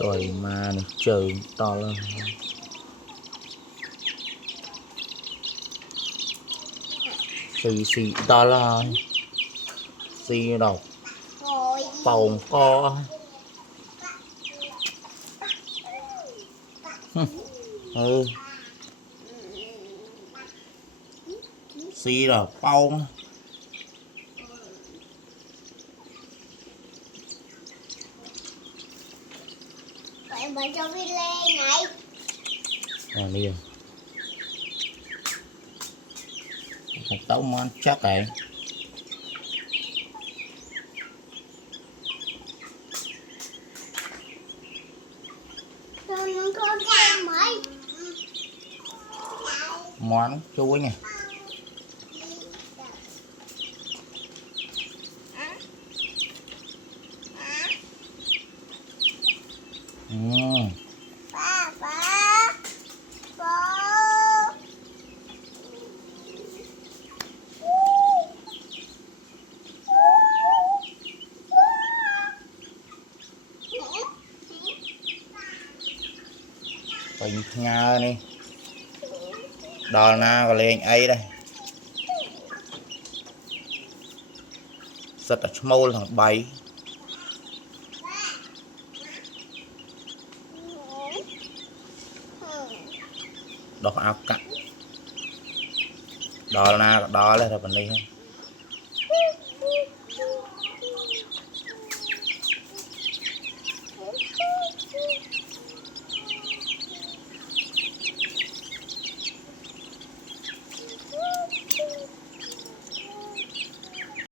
Trời mà này trời to lên. Xì to lên. Xì đầu bồng co. Ừ. Xì đầu bông. Vậy mà cho vi lê này. À đi. Một tấu món chắc này. Nó có cái mấy. Món chuối nha. Ba ba. Bố. Bình ngờ đi. Đò na và lên ấy đây. Rất là small thằng bay. Đọc áo cắt. Đò na đò lên rồi mình đi.